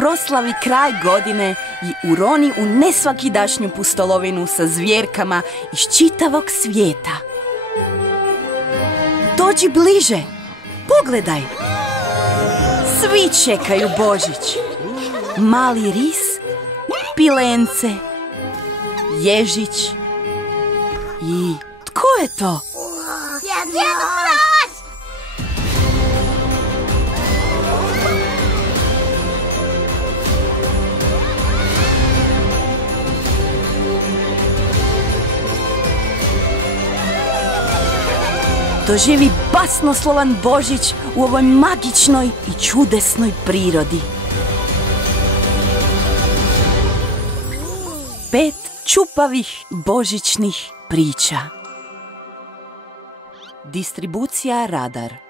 proslavi kraj godine i uroni u nesvakidašnju pustolovinu sa zvjerkama iz čitavog svijeta. Dođi bliže, pogledaj. Svi čekaju Božić. Mali ris, pilence, ježić i tko je to? Djed Mraz! Doživi basnoslovan Božić u ovoj magičnoj i čudesnoj prirodi. 5 čupavih božićnih priča. Distribucija Radar.